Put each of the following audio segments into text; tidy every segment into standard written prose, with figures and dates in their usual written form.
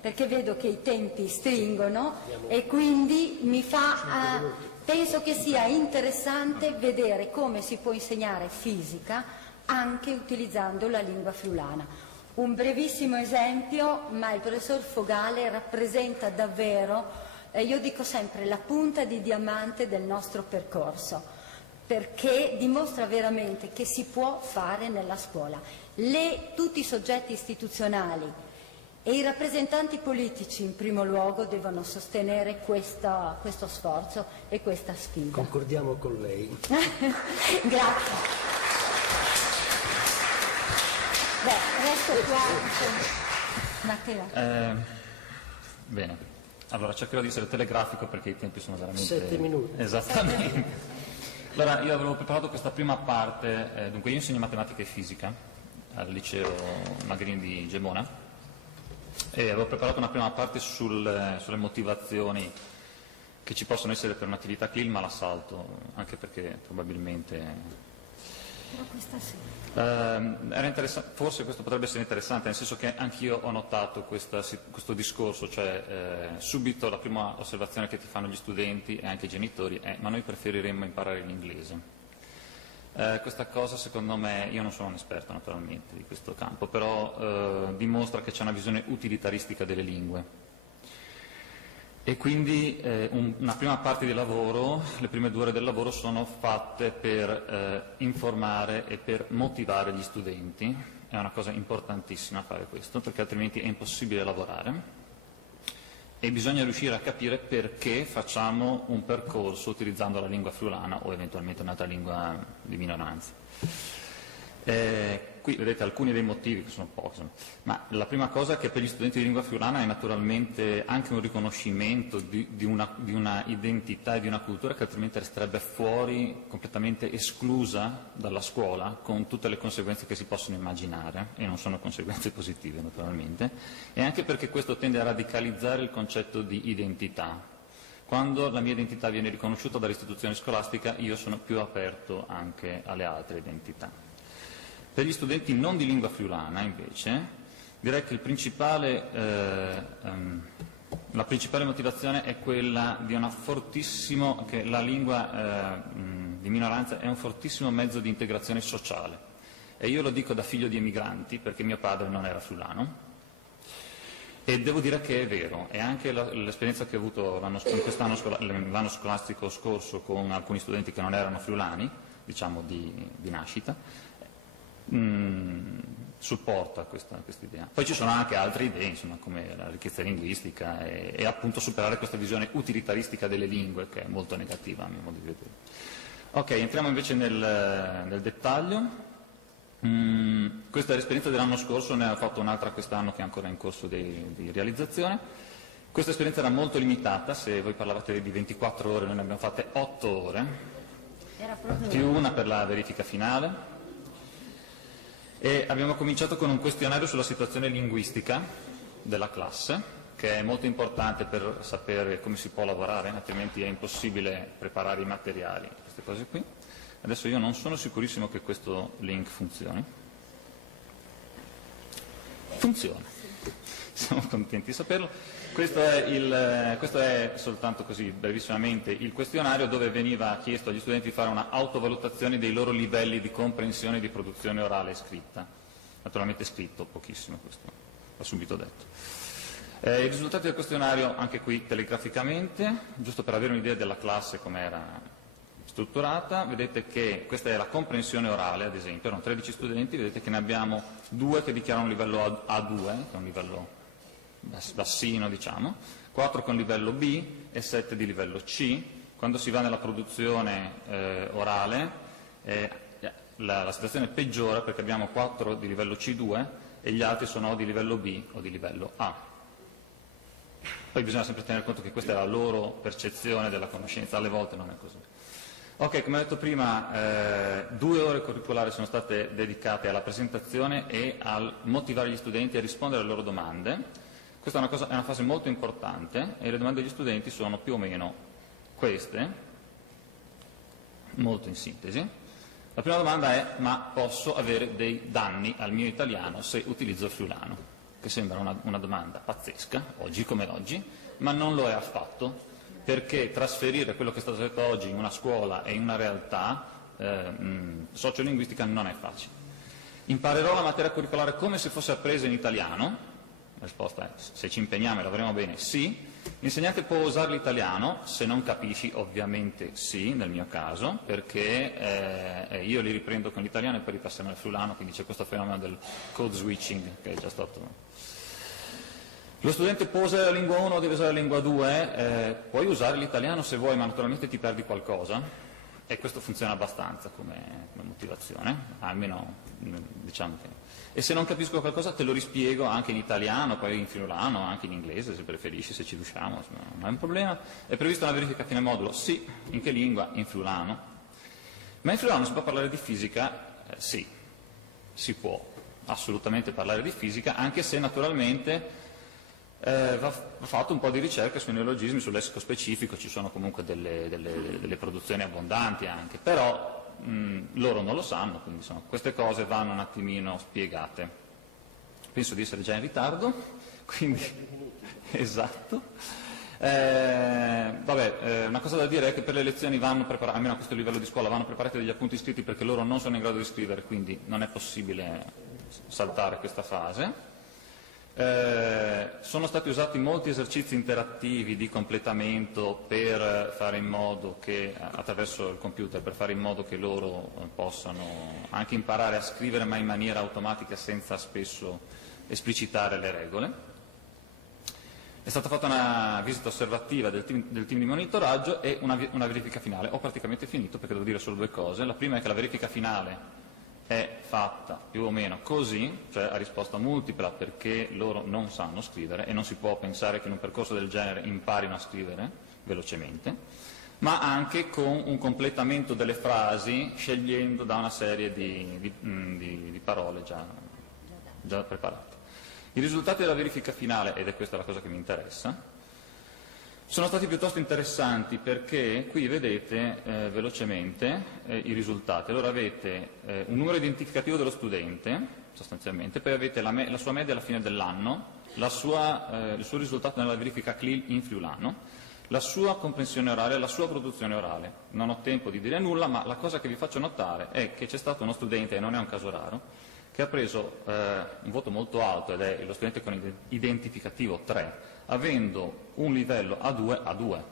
perché vedo che i tempi stringono e quindi penso che sia interessante vedere come si può insegnare fisica anche utilizzando la lingua friulana. Un brevissimo esempio, ma il professor Fogale rappresenta davvero, io dico sempre, la punta di diamante del nostro percorso, perché dimostra veramente che si può fare nella scuola. Tutti i soggetti istituzionali e i rappresentanti politici in primo luogo devono sostenere questo sforzo e questa sfida. Concordiamo con lei. Grazie. Resto qua. Matteo. Bene, allora cercherò di essere telegrafico perché i tempi sono veramente... 7 minuti. Esattamente. Allora, io avevo preparato questa prima parte, dunque io insegno matematica e fisica al liceo Magrini di Gemona e avevo preparato una prima parte sulle motivazioni che ci possono essere per un'attività CLIL, ma l'assalto, anche perché probabilmente... era interessante, forse questo potrebbe essere interessante, nel senso che anch'io ho notato questo discorso, cioè subito la prima osservazione che ti fanno gli studenti e anche i genitori è ma noi preferiremmo imparare l'inglese. Questa cosa secondo me, io non sono un esperto naturalmente di questo campo, però dimostra che c'è una visione utilitaristica delle lingue. E quindi una prima parte di lavoro, le prime 2 ore del lavoro sono fatte per informare e per motivare gli studenti, è una cosa importantissima fare questo perché altrimenti è impossibile lavorare e bisogna riuscire a capire perché facciamo un percorso utilizzando la lingua friulana o eventualmente un'altra lingua di minoranza. Qui vedete alcuni dei motivi, che sono pochi, ma la prima cosa è che per gli studenti di lingua friulana è naturalmente anche un riconoscimento di una identità e di una cultura che altrimenti resterebbe fuori, completamente esclusa dalla scuola, con tutte le conseguenze che si possono immaginare, e non sono conseguenze positive naturalmente, e anche perché questo tende a radicalizzare il concetto di identità. Quando la mia identità viene riconosciuta dall'istituzione scolastica, io sono più aperto anche alle altre identità. Per gli studenti non di lingua friulana, invece, direi che la principale motivazione è quella di che la lingua di minoranza è un fortissimo mezzo di integrazione sociale. E io lo dico da figlio di emigranti, perché mio padre non era friulano, e devo dire che è vero, e anche l'esperienza che ho avuto l'anno scolastico scorso con alcuni studenti che non erano friulani, diciamo di nascita, supporta questa idea. Poi ci sono anche altre idee, insomma, come la ricchezza linguistica e appunto superare questa visione utilitaristica delle lingue, che è molto negativa a mio modo di vedere. Ok, entriamo invece nel dettaglio. Questa è l'esperienza dell'anno scorso, ne ho fatto un'altra quest'anno che è ancora in corso di realizzazione. Questa esperienza era molto limitata, se voi parlavate di 24 ore noi ne abbiamo fatte 8 ore, più una per la verifica finale. E abbiamo cominciato con un questionario sulla situazione linguistica della classe, che è molto importante per sapere come si può lavorare, altrimenti è impossibile preparare i materiali, queste cose qui. Adesso io non sono sicurissimo che questo link funzioni. Funziona, siamo contenti di saperlo. Questo è soltanto così brevissimamente il questionario dove veniva chiesto agli studenti di fare una autovalutazione dei loro livelli di comprensione e di produzione orale e scritta. Naturalmente scritto pochissimo, questo va subito detto. I risultati del questionario anche qui telegraficamente, giusto per avere un'idea della classe come era strutturata. Vedete che questa è la comprensione orale, ad esempio, erano 13 studenti, vedete che ne abbiamo 2 che dichiarano un livello A2, che è un livello bassino diciamo, 4 con livello B e 7 di livello C. Quando si va nella produzione orale la situazione peggiora perché abbiamo 4 di livello C2 e gli altri sono o di livello B o di livello A. Poi bisogna sempre tenere conto che questa è la loro percezione della conoscenza, alle volte non è così. Ok, come ho detto prima, 2 ore curriculari sono state dedicate alla presentazione e al motivare gli studenti a rispondere alle loro domande. Questa è una fase molto importante e le domande degli studenti sono più o meno queste, molto in sintesi. La prima domanda è: ma posso avere dei danni al mio italiano se utilizzo il friulano? che sembra una domanda pazzesca, oggi come oggi, ma non lo è affatto, perché trasferire quello che è stato detto oggi in una scuola e in una realtà sociolinguistica non è facile. Imparerò la materia curricolare come se fosse appresa in italiano? La risposta è, se ci impegniamo e lavoriamo bene, sì. L'insegnante può usare l'italiano, se non capisci ovviamente sì, nel mio caso, perché io li riprendo con l'italiano e poi ripassiamo al friulano, quindi c'è questo fenomeno del code switching che è già stato... Lo studente può usare la lingua 1 o deve usare la lingua 2? Puoi usare l'italiano se vuoi, ma naturalmente ti perdi qualcosa, e questo funziona abbastanza come motivazione, almeno diciamo che... E se non capisco qualcosa te lo rispiego anche in italiano, poi in friulano, anche in inglese se preferisci, se ci riusciamo, non è un problema. È prevista una verifica a fine modulo? Sì. In che lingua? In friulano. Ma in friulano si può parlare di fisica? Sì, si può assolutamente parlare di fisica, anche se naturalmente va fatto un po' di ricerca sui neologismi, sul lessico specifico, ci sono comunque delle produzioni abbondanti anche, però loro non lo sanno, quindi insomma, queste cose vanno un attimino spiegate. Penso di essere già in ritardo, quindi esatto. Una cosa da dire è che per le lezioni vanno preparati, almeno a questo livello di scuola, vanno preparati degli appunti scritti perché loro non sono in grado di scrivere, quindi non è possibile saltare questa fase. Sono stati usati molti esercizi interattivi di completamento per fare in modo che, attraverso il computer, per fare in modo che loro possano anche imparare a scrivere ma in maniera automatica senza spesso esplicitare le regole. È stata fatta una visita osservativa del team di monitoraggio e una verifica finale. Ho praticamente finito perché devo dire solo due cose. La prima è che la verifica finale è fatta più o meno così, cioè a risposta multipla, perché loro non sanno scrivere e non si può pensare che in un percorso del genere imparino a scrivere velocemente, ma anche con un completamento delle frasi scegliendo da una serie di parole già preparate. I risultati della verifica finale, ed è questa la cosa che mi interessa, sono stati piuttosto interessanti perché qui vedete velocemente i risultati. Allora avete un numero identificativo dello studente, sostanzialmente, poi avete la sua media alla fine dell'anno, il suo risultato nella verifica CLIL in friulano, la sua comprensione orale e la sua produzione orale. Non ho tempo di dire nulla, ma la cosa che vi faccio notare è che c'è stato uno studente, e non è un caso raro, che ha preso un voto molto alto, ed è lo studente con identificativo 3, avendo un livello A2,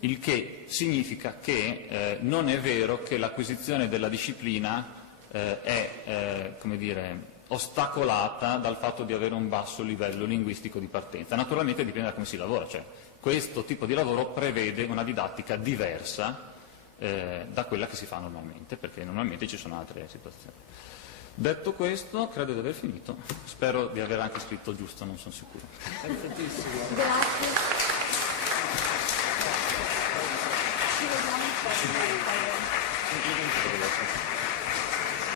il che significa che non è vero che l'acquisizione della disciplina è come dire, ostacolata dal fatto di avere un basso livello linguistico di partenza. Naturalmente dipende da come si lavora, cioè questo tipo di lavoro prevede una didattica diversa da quella che si fa normalmente, perché normalmente ci sono altre situazioni. Detto questo, credo di aver finito. Spero di aver anche scritto giusto, non sono sicuro. Grazie.